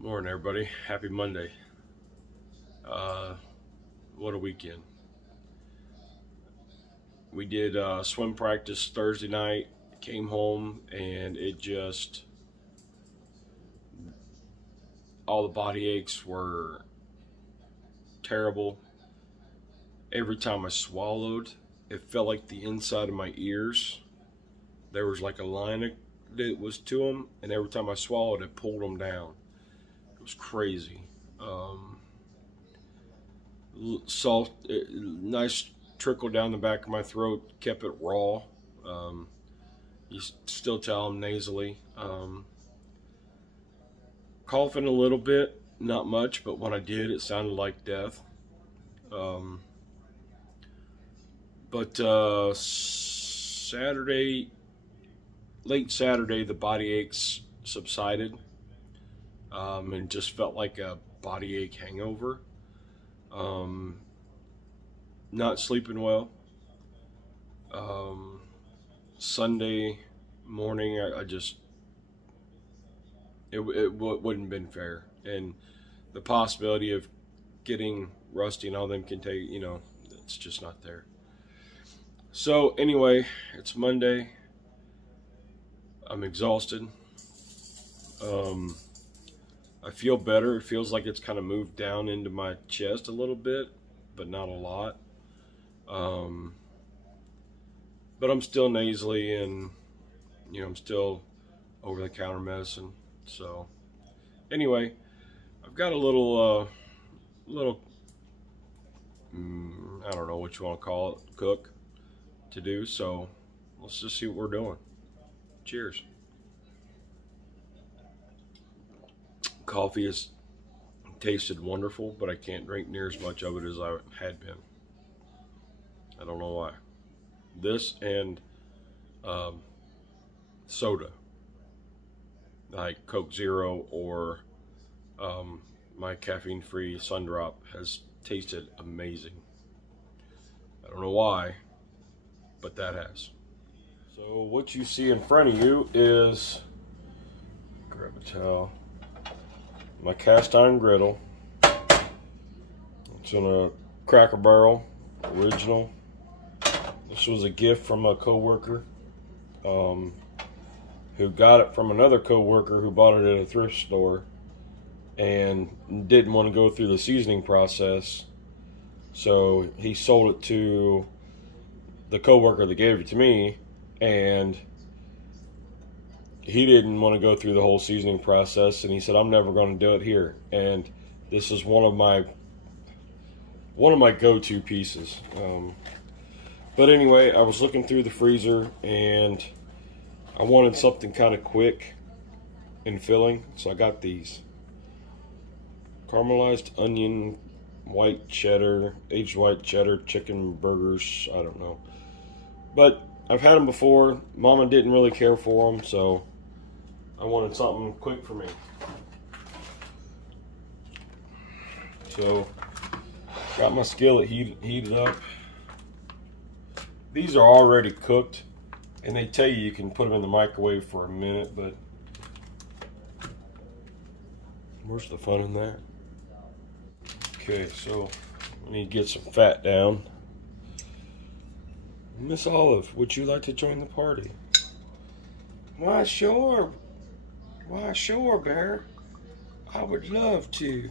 Morning, everybody. Happy Monday. What a weekend. We did swim practice Thursday night, came home, and all the body aches were terrible. Every time I swallowed, it felt like the inside of my ears, there was like a line that was to them, and every time I swallowed, it pulled them down. It was crazy. Salt, nice trickle down the back of my throat, kept it raw. You still tell I'm nasally. Coughing a little bit, not much, but when I did, it sounded like death. Late Saturday, the body aches subsided, and just felt like a body ache hangover. Not sleeping well. Sunday morning, it wouldn't have been fair, and the possibility of getting rusty and all them can take, it's just not there. So anyway, it's Monday. I'm exhausted. I feel better. It feels like it's kind of moved down into my chest a little bit, but not a lot. But I'm still nasally, and I'm still over-the-counter medicine. So anyway, I've got a little I don't know what you want to call it, cook to do. So let's just see what we're doing. Cheers. Coffee has tasted wonderful, but I can't drink near as much of it as I had been. I don't know why. This and soda, like Coke Zero or my caffeine-free Sun Drop, has tasted amazing. I don't know why, but that has. So what you see in front of you is, grab a towel, my cast iron griddle. It's in a Cracker Barrel original. This was a gift from a co-worker who got it from another co-worker who bought it at a thrift store and didn't want to go through the seasoning process. So he sold it to the co-worker that gave it to me, and he didn't want to go through the whole seasoning process, and he said, I'm never going to do it here. And this is one of my go-to pieces. But anyway, I was looking through the freezer, and I wanted something kind of quick and filling, so I got these. Caramelized onion, white cheddar, aged white cheddar, chicken burgers, I don't know. But I've had them before. Mama didn't really care for them, so I wanted something quick for me. So, got my skillet heated up. These are already cooked, and they tell you can put them in the microwave for a minute, but where's the fun in that? Okay, so I need to get some fat down. Miss Olive, would you like to join the party? Why, sure. Why, sure, Bear. I would love to.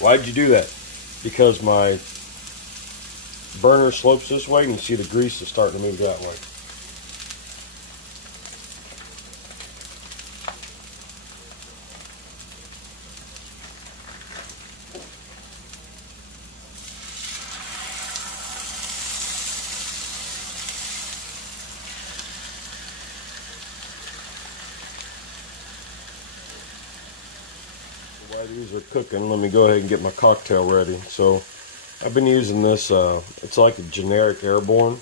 Why'd you do that? Because my burner slopes this way, and you see the grease is starting to move that way. While these are cooking, let me go ahead and get my cocktail ready. So I've been using this, it's like a generic Airborne.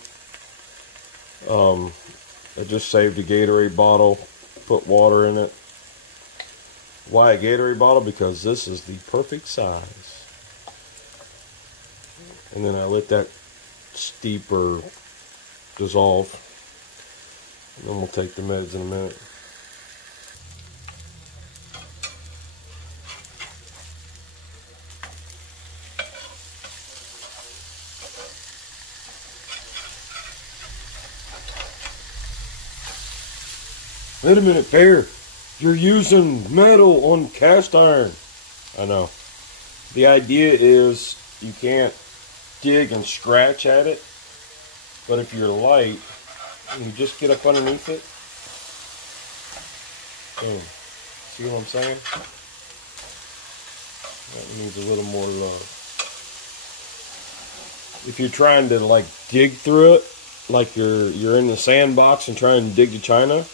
I just saved a Gatorade bottle, put water in it. Why a Gatorade bottle? Because this is the perfect size. And then I let that steep or dissolve. And then we'll take the meds in a minute. Wait a minute, Bear. You're using metal on cast iron. I know. The idea is you can't dig and scratch at it, but if you're light, you just get up underneath it. Boom. See what I'm saying? That needs a little more love. If you're trying to like dig through it, like you're in the sandbox and trying to dig to China,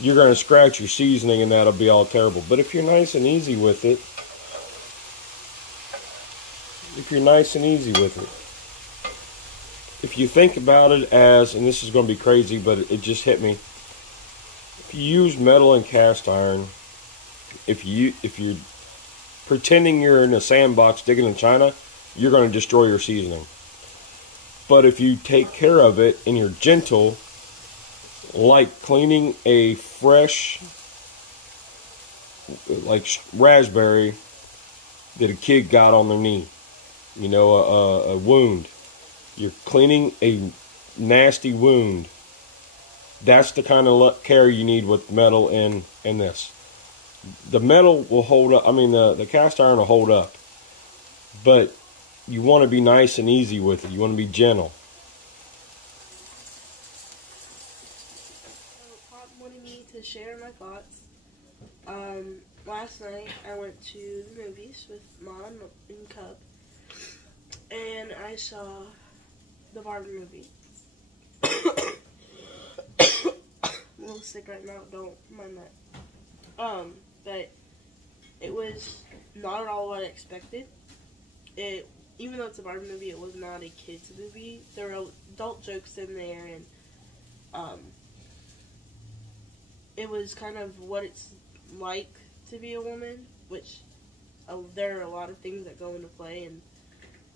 you're going to scratch your seasoning and that'll be all terrible. But if you're nice and easy with it, if you think about it as, and this is going to be crazy, but it just hit me. If you use metal and cast iron, if you're pretending you're in a sandbox digging in China, you're going to destroy your seasoning. But if you take care of it and you're gentle, like cleaning a fresh, like raspberry that a kid got on their knee, you know, a wound. You're cleaning a nasty wound. That's the kind of care you need with metal in this. The metal will hold up. I mean, the cast iron will hold up. But you want to be nice and easy with it. You want to be gentle. Wanted me to share my thoughts. Last night I went to the movies with Mom and Cub, and I saw the Barbie movie. I'm a little sick right now, don't mind that. But it was not at all what I expected. Even though it's a Barbie movie, it was not a kids movie. There were adult jokes in there, and it was kind of what it's like to be a woman, which there are a lot of things that go into play. And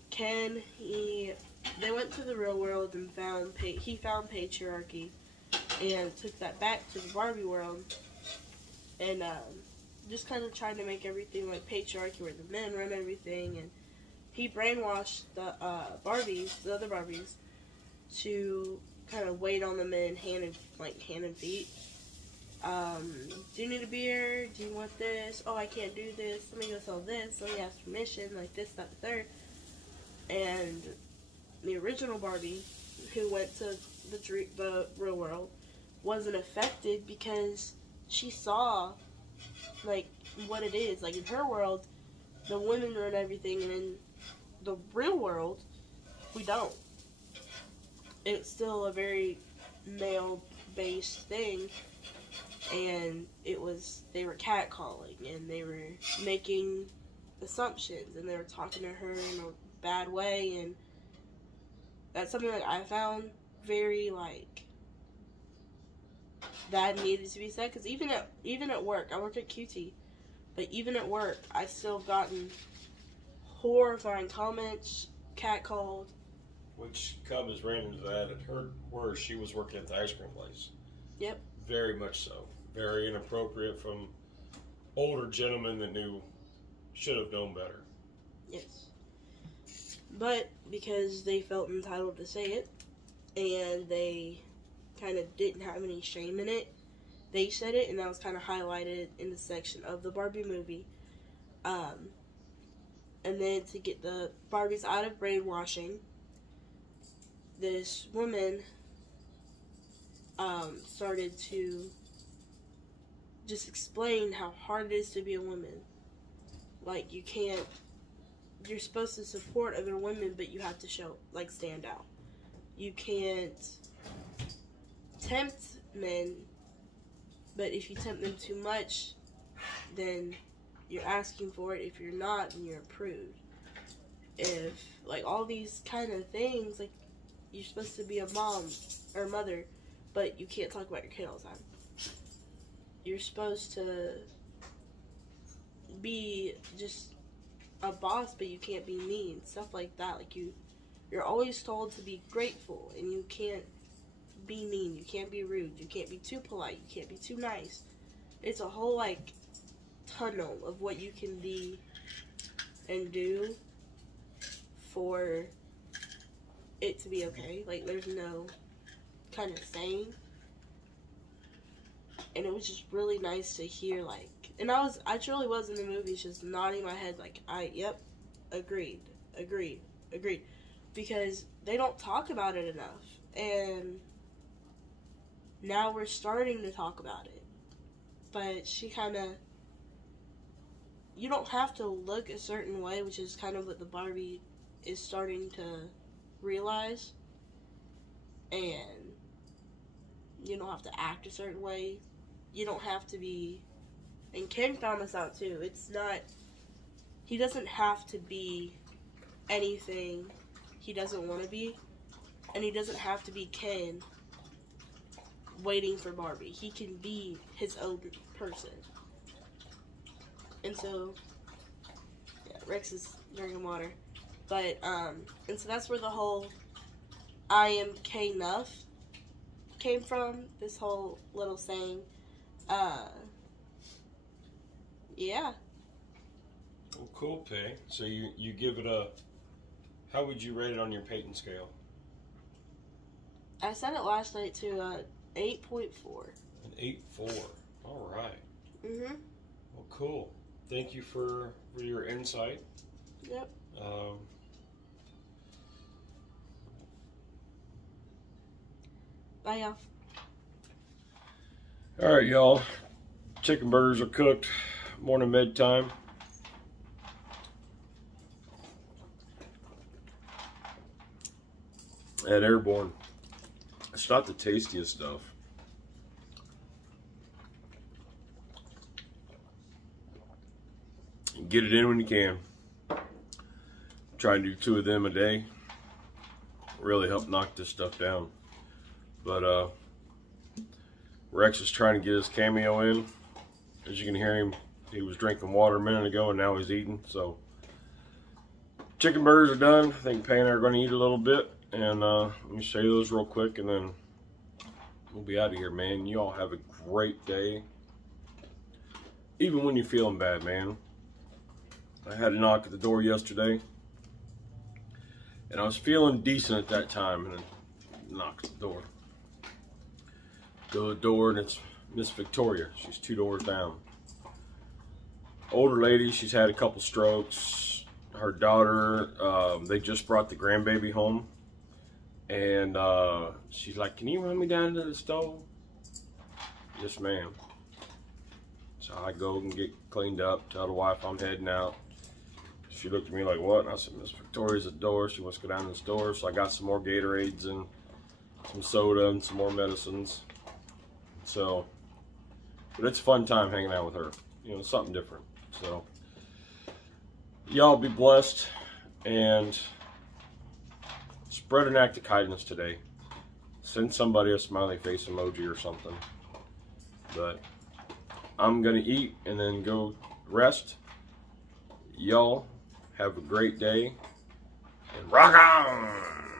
Ken, they went to the real world and found patriarchy, and took that back to the Barbie world, and just kind of trying to make everything like patriarchy, where the men run everything, and he brainwashed the other Barbies, to kind of wait on the men hand and feet. Do you need a beer? Do you want this? Oh, I can't do this. Let me go sell this. Let me ask permission. Like this, that, the third. And the original Barbie, who went to the real world, wasn't affected because she saw like what it is. Like in her world, the women run everything, and in the real world, we don't. It's still a very male-based thing. And they were catcalling, and they were making assumptions, and they were talking to her in a bad way, and that's something that I found very, like, that needed to be said, because even at work, I work at QT, but even at work, I still have gotten horrifying comments, catcalled. Which Cub has ran into that at where she was working at the ice cream place. Yep. Very much so. Very inappropriate from older gentlemen that should have known better. Yes. But because they felt entitled to say it, and they kind of didn't have any shame in it, they said it, and that was kind of highlighted in the section of the Barbie movie. And then to get the Barbies out of brainwashing, this woman started to just explain how hard it is to be a woman. Like, you're supposed to support other women, but you have to stand out. You can't tempt men, but if you tempt them too much, then you're asking for it. If you're not, then you're a prude. If, like, all these kind of things, like, you're supposed to be a mom or a mother, but you can't talk about your kid all the time. You're supposed to be just a boss, but you can't be mean. Stuff like that. Like, you're always told to be grateful, and you can't be mean. You can't be rude. You can't be too polite. You can't be too nice. It's a whole, like, tunnel of what you can be and do for it to be okay. Like, there's no kind of saying. And it was just really nice to hear, like, and I truly was in the movies just nodding my head like, yep, agreed. Because they don't talk about it enough. And now we're starting to talk about it. But she kind of, you don't have to look a certain way, which is kind of what the Barbie is starting to realize. And you don't have to act a certain way. You don't have to be, and Ken found this out too, he doesn't have to be anything he doesn't want to be, and he doesn't have to be Ken waiting for Barbie. He can be his own person. And so, yeah, Rex is drinking water. But, and so that's where the whole I am K-nuff came from, this whole little saying. Yeah. Well, cool, Pay. So you give it a, how would you rate it on your Peyton scale? I said it last night to 8.4. An 8.4. All right. Mhm. Well, cool. Thank you for your insight. Yep. Bye, y'all. All right, y'all. Chicken burgers are cooked. Morning med time. At Airborne. It's not the tastiest stuff. Get it in when you can. Try and do 2 of them a day. Really help knock this stuff down. But Rex is trying to get his cameo in. As you can hear him, he was drinking water a minute ago and now he's eating. So chicken burgers are done. I think Pay and I are going to eat a little bit. And let me show you those real quick and then we'll be out of here, man. You all have a great day. Even when you're feeling bad, man. I had a knock at the door yesterday. And I was feeling decent at that time. And I knocked at the door. Go to the door and it's Miss Victoria. She's 2 doors down. Older lady, she's had a couple strokes. Her daughter, they just brought the grandbaby home. And she's like, can you run me down to the stove? Yes, ma'am. So I go and get cleaned up, tell the wife I'm heading out. She looked at me like, what? And I said, Miss Victoria's at the door. She wants to go down to the store. So I got some more Gatorades and some soda and some more medicines. So, but it's a fun time hanging out with her. You know, something different. So, y'all be blessed and spread an act of kindness today. Send somebody a smiley face emoji or something. But I'm gonna eat and then go rest. Y'all have a great day and rock on!